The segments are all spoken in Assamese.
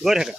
গৈ থাকা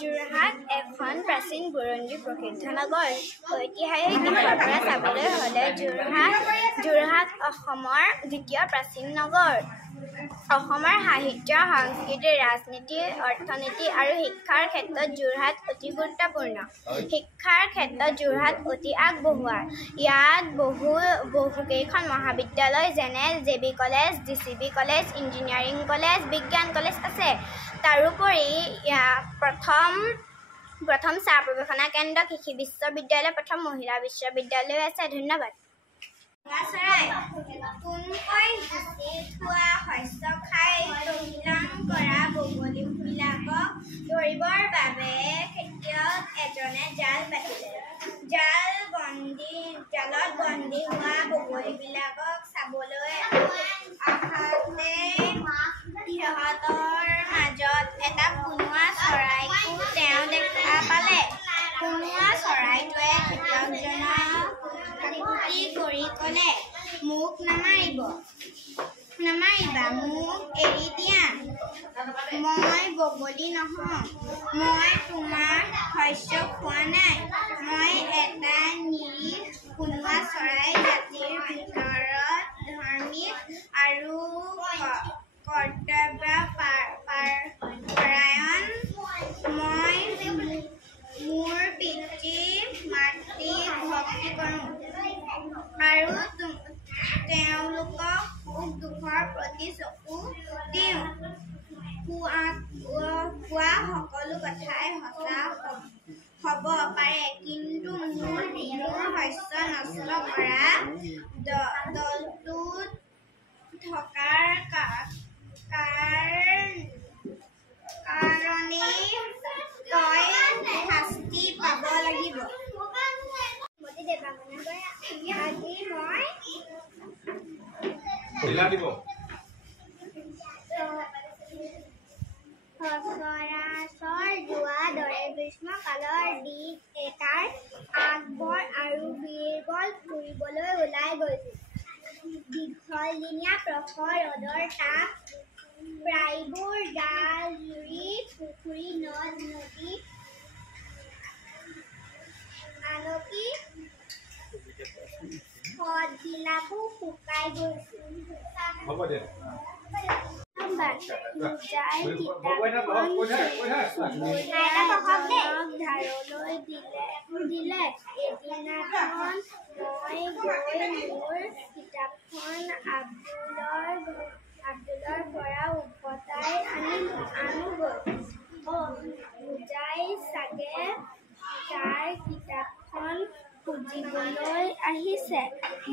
যোৰহাট এখন প্ৰাচীন বুৰঞ্জী প্ৰসিদ্ধ নগৰ। ঐতিহাসিক দিশৰ পৰা চাবলৈ হ'লে যোৰহাট অসমৰ দ্বিতীয় প্ৰাচীন নগৰ। অসমৰ সাহিত্য, সংস্কৃতি, ৰাজনীতি, অৰ্থনীতি আৰু শিক্ষাৰ ক্ষেত্ৰত যোৰহাট অতি গুৰুত্বপূৰ্ণ। শিক্ষাৰ ক্ষেত্ৰত যোৰহাট অতি আগবঢ়োৱা। ইয়াত বহুকেইখন মহাবিদ্যালয় যেনে J B. College, D C B. College, engineering college, বিজ্ঞান কলেজ আছে। তাৰোপৰি প্ৰথম চাহ গৱেষণা কেন্দ্ৰ, কৃষি বিশ্ববিদ্যালয়, প্ৰথম মহিলা বিশ্ববিদ্যালয় আছে। ধন্যবাদ। নতুনকৈ সিঁচি থোৱা শস্য খাই তহিলং কৰা বগলীবিলাকক ধৰিবৰ বাবে খেতিয়ক এজনে জাল পাতিলে। জালত বন্দী হোৱা বগলীবিলাকক চাবলৈ আহাতে সিহঁতৰ মাজত এটা সোণোৱা চৰাইকো তেওঁ দেখা পালে। সোণোৱা চৰাইটোৱে খেতিয়কজনক কুটকুটি কৰি ক'লে, মোক নামাৰিবা, মোক এৰি দিয়া। মই বগলী নহওঁ। মই তোমাৰ শস্য খোৱা নাই। মই এটা নিৰীহ সোণোৱা চৰাই জাতিৰ ভিতৰত ধাৰ্মিক আৰু কৰ্তব্যপৰায়ণ। মই মোৰ পিতৃ-মাতৃক ভক্তি কৰোঁ আৰু তেওঁলোকক সুখ-দুখৰ প্ৰতি চকু দিওঁ। কোৱা সকলো কথাই সঁচা হ'ব পাৰে, কিন্তু মোৰ শস্য নষ্ট কৰা দলটোত থকাৰ কাৰণেই তই শাস্তি পাব লাগিব। আজি মই সচৰাচৰ যোৱা দৰে গ্ৰীষ্মকালৰ দিন এটাৰ আকবৰ আৰু বীৰবল ফুৰিবলৈ ওলাই গৈছিল। দীঘলদিনীয়া প্ৰখৰ ৰ'দৰ তাপ প্ৰায়বোৰ জাল-জুৰি, পুখুৰী, নদ-নদী, আনকি হ্ৰদবিলাকো শুকাই গৈছিল। ধাৰলৈ দিলে। এদিনাখন মই গৈ মোৰ কিতাপখন আব্দুলৰ পৰা উভতাই আনোগৈ। বুজাই চাগে তাৰ কিতাপখন খুজিবলৈ আহিছে।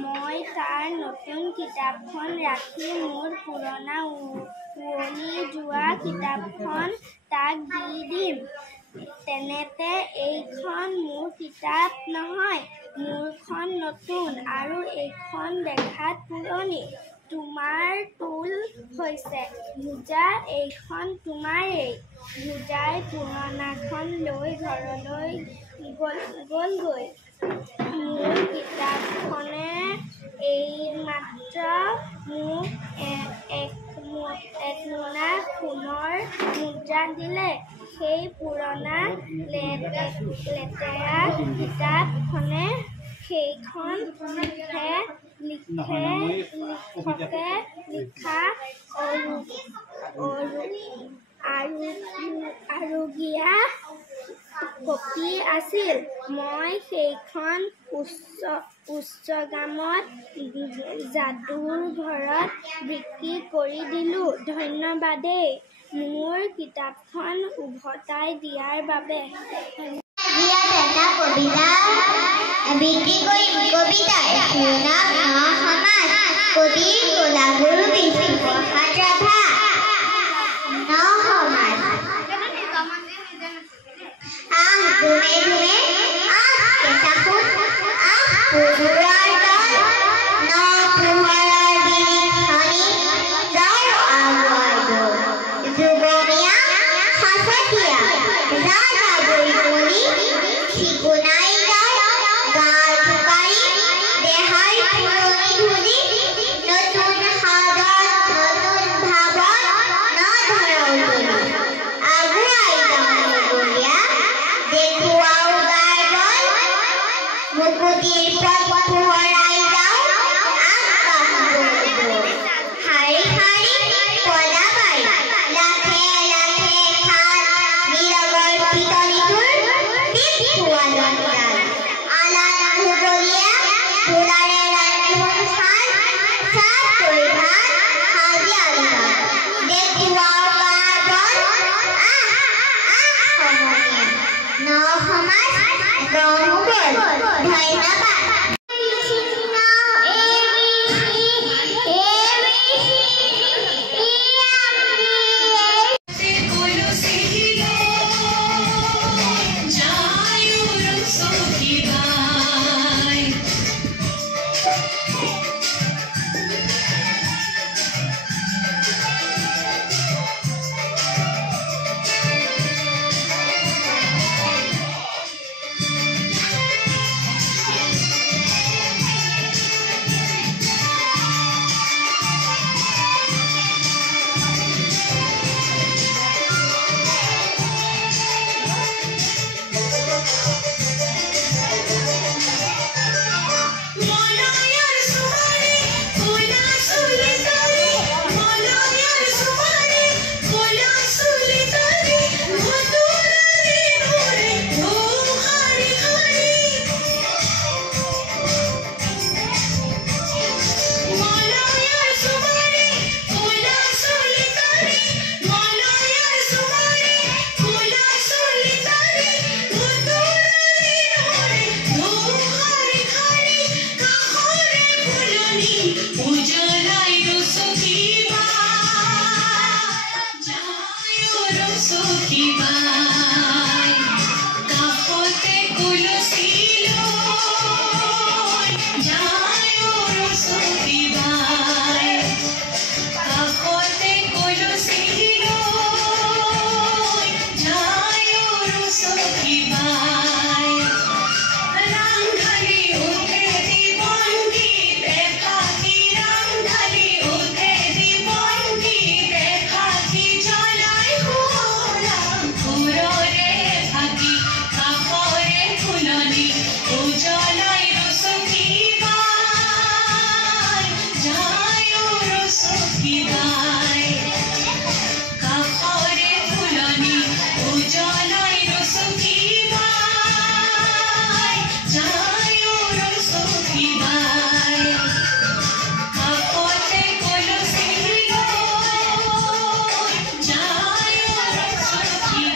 মই তাৰ নতুন কিতাপখন ৰাখি মোৰ পুৰণা উৱলি যোৱা কিতাপখন তাক দি দিম। তেনেতে এইখন মোৰ কিতাপ নহয়, মোৰখন নতুন আৰু এইখন দেখাত পুৰণি। তোমাৰ টোল হৈছে ভুজা, এইখন তোমাৰেই। ভুজাই পুৰণাখন লৈ ঘৰলৈ গ'লগৈ। মোৰ কিতাপখনে এইমাত্ৰ মোক একমোনা সোণৰ মুদ্ৰা দিলে। সেই পুৰণা লেতেৰা কিতাপখনে সেইখন লিখকে লিখা আৰুগীয়া কপি আছিল। মই সেইখন উচ্চগামত যাদুৰ ঘৰত বিক্ৰী কৰি দিলোঁ। ধন্যবাদেই মোৰ কিতাপখন উভতাই দিয়াৰ বাবে। ইয়াত এটা কবিতা আবৃত্তি কৰিম। কবিতাৰ শিৰোনাম সমাজ। কবিৰ গোলাগুৰু বিষ্ণুপ্ৰসাদ ৰাভা। নসমাজ ধুমে ধুমে কেঁচা সোণ পুৰুষৰ দল ন পোহৰৰ বিলিখনি জাৰ আগুৱাৰ দল যুগমীয়া সাঁচতীয়া যা যাবই বুলি ঠিকোনাই যায় গাৰ জোকাৰি দেহাৰ পুৰণি ধূলি নতুন সাজত নতুন ভাৱত নধৰা উজলি আগুৱাই যাওঁ নগৰীয়া দেখুৱাও গাৰ বল মুকুতিৰ পথ পোহৰাই যাওঁ শাৰী শাৰী পদা পাৰি লাখে লাখে খাল নীৰৱৰ পিতলিটোৰ পিঠুৱা জঞ্জাল আলান ভুগলীয়া ধূলাৰে ৰান্ধোন শাল চাপ কৰি ভাত সাজি আলিভাত দেখুৱাও গাৰ বল সমনীয়া ন সমাজ ধন্যবাদ।